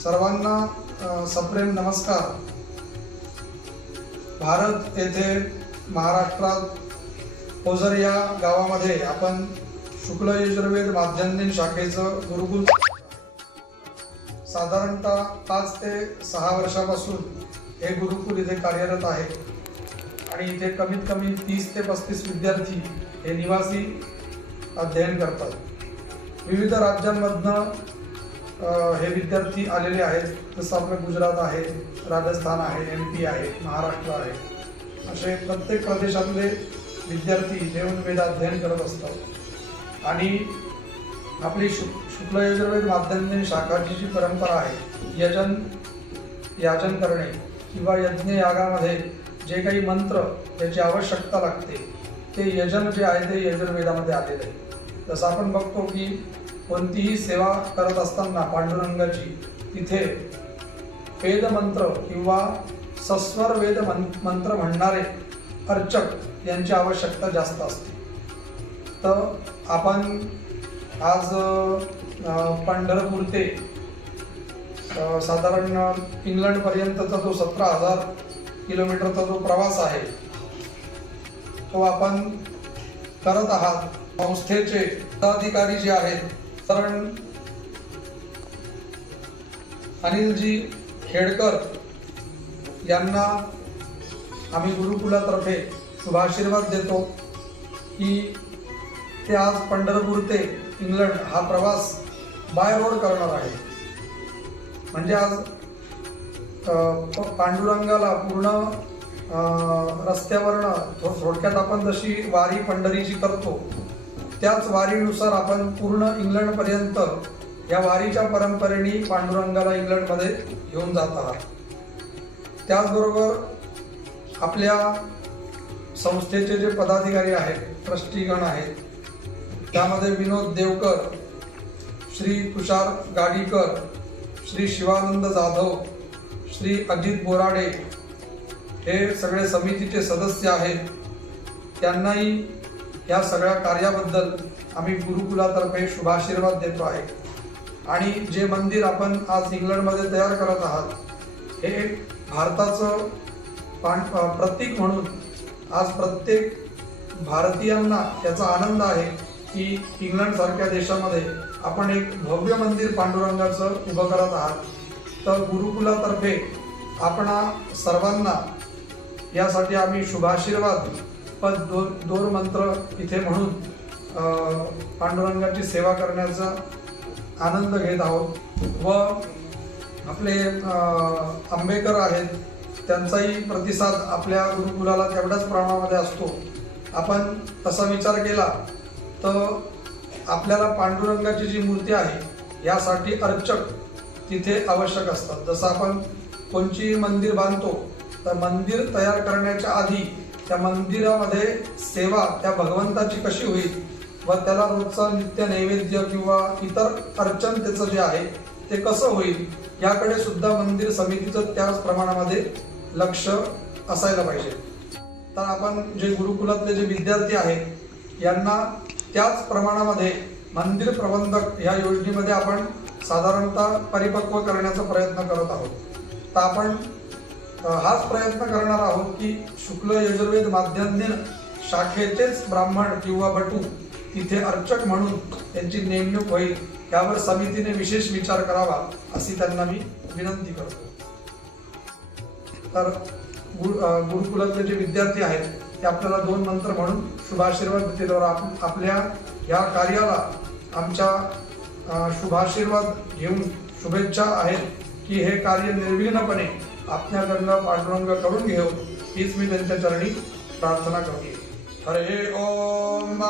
सर्वांना सप्रेम नमस्कार। भारत येथे महाराष्ट्रात ओझर या गावामध्ये आपण शुक्ल यजुर्वेद माध्यंदिन शाखेचं गुरुकुल साधारणतः 5 ते 6 वर्षापासून हे गुरुकुल इथे कार्यरत आहे आणि इथे कमीत कमी 30 ते 35 विद्यार्थी हे निवासी अध्ययन करतात। विविध राज्यांमधनं हे विद्यार्थी आलेले आहेत, जसं आपलं गुजरात आहे, राजस्थान आहे, MP आहे, महाराष्ट्र आहे, असे प्रत्येक प्रदेशातले विद्यार्थी येऊन वेद अध्ययन करत असतात। आणि आपली शुक्ल यजुर्वेद माध्यंदिन शाखाची जी परंपरा आहे, याचन करणे किंवा यज्ञ यागामध्ये जे काही मंत्र याची आवश्यकता लागते ते यजन जे आहे ते यजुर्वेदामध्ये आलेले आहे। जसं आपण बघतो की कोणतीही सेवा करत असताना पांडुरंगाची तिथे वेद मंत्र किंवा सस्वर वेद मंत्र म्हणणारे अर्चक यांची आवश्यकता जास्त असते। तर आपण आज पंढरपूर ते साधारण इंग्लंडपर्यंतचा जो 17,000 किलोमीटरचा जो प्रवास आहे तो आपण करत आहात। संस्थेचे पदाधिकारी जे आहेत, कारण अनिलजी खेडकर यांना आम्ही गुरुकुलातर्फे शुभाशीर्वाद देतो की ते आज पंढरपूर ते इंग्लंड हा प्रवास बाय रोड करणार आहे। म्हणजे आज पांडुरंगाला पूर्ण रस्त्यावरनं थोडक्यात आपण जशी वारी पंढरीची करतो त्याच वारीनुसार आपण पूर्ण इंग्लंडपर्यंत या वारीच्या परंपरेने पांडुरंगाला इंग्लंडमध्ये घेऊन जात आहात। त्याचबरोबर आपल्या संस्थेचे जे पदाधिकारी आहेत, ट्रस्टीगण आहेत, त्यामध्ये विनोद देवकर, श्री तुषार गाडीकर, श्री शिवानंद जाधव, श्री अजित बोराडे हे सगळे समितीचे सदस्य आहेत। त्यांनाही या सगळ्या कार्याबद्दल आम्ही गुरुकुलातर्फे शुभाशीर्वाद देतो आहे। आणि जे मंदिर आपण आज इंग्लंडमध्ये तयार करत आहात हे भारताचं प्रतीक म्हणून आज प्रत्येक भारतीयांना याचा आनंद आहे की इंग्लंडसारख्या देशामध्ये आपण एक भव्य मंदिर पांडुरंगाचं उभं करत आहात। तर गुरुकुलातर्फे आपणा सर्वांना यासाठी आम्ही शुभाशीर्वाद पण दोर मंत्र इथे म्हणून पांडुरंगाची सेवा करण्याचा आनंद घेत आहोत। व आपले आंबेकर आहेत, त्यांचाही प्रतिसाद आपल्या गुरुकुलाला तेवढ्याच प्रमाणामध्ये असतो। आपण तसा विचार केला तर आपल्याला पांडुरंगाची जी मूर्ती आहे यासाठी अर्चक तिथे आवश्यक असतात। जसं आपण कोणची मंदिर बांधतो तर मंदिर तयार करण्याच्या आधी त्या मंदिरामध्ये सेवा त्या भगवंताची कशी होईल व त्याला रोजचा नित्य नैवेद्य किंवा इतर अर्चन त्याचं जे आहे ते कसं होईल याकडे सुद्धा मंदिर समितीचं त्याच प्रमाणामध्ये लक्ष असायला पाहिजे। तर आपण जे गुरुकुलातले जे विद्यार्थी आहेत यांना त्याच प्रमाणामध्ये मंदिर प्रबंधक ह्या योजनेमध्ये आपण साधारणतः परिपक्व करण्याचा प्रयत्न करत आहोत। तर आपण हाच प्रयत्न करणार आहोत की शुक्ल यजुर्वेद माध्यंदिन शाखेचेच ब्राह्मण किंवा बटू तिथे अर्चक म्हणून त्यांची नेमणूक होईल, यावर समितीने विशेष विचार करावा अशी त्यांना मी विनंती करतो। तर गुरुकुलातले जे विद्यार्थी आहेत ते आपल्याला 2 मंत्र म्हणून शुभाशीर्वाद देतील। आपल्या या कार्याला आमच्या शुभाशीर्वाद घेऊन शुभेच्छा आहेत की हे कार्य निर्विघ्नपणे आपल्याकडनं पांडुरंग करून घेऊ, हीच मी त्यांच्या चरणी प्रार्थना करते। हरे ओम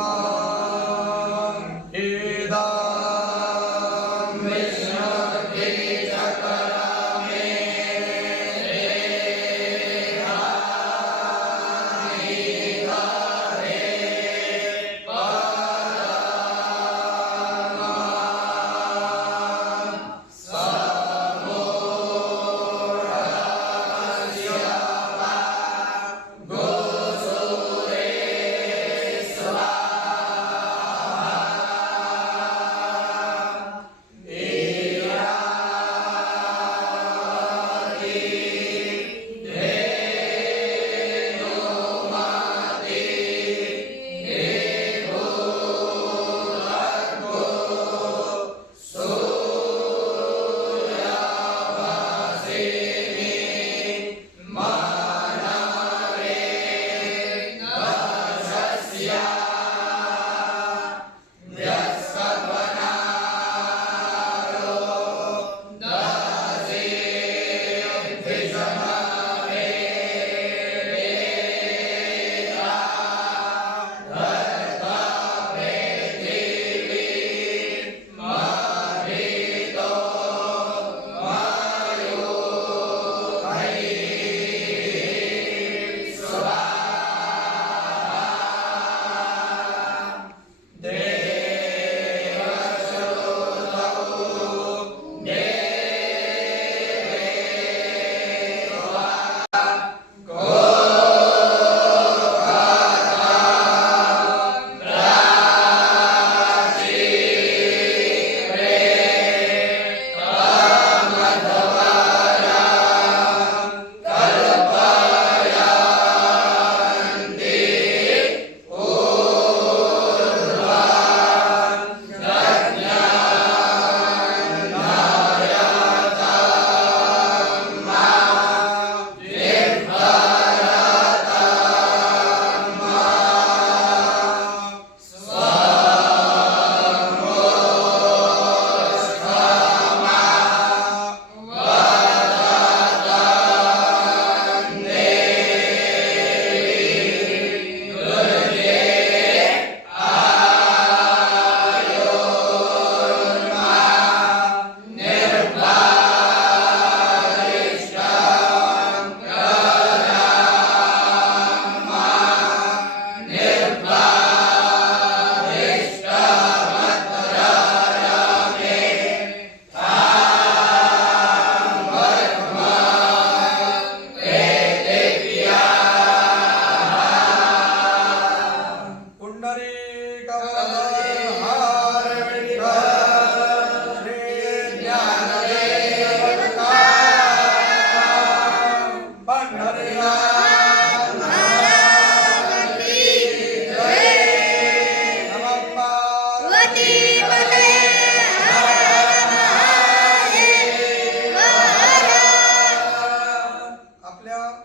आपल्या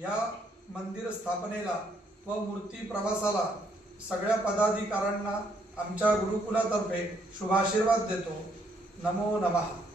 या मंदिर स्थापनेला व मूर्ती प्रवासाला सगळ्या पदाधिकाऱ्यांना आमच्या गुरुकुलातर्फे शुभाशीर्वाद देतो. नमो नमः.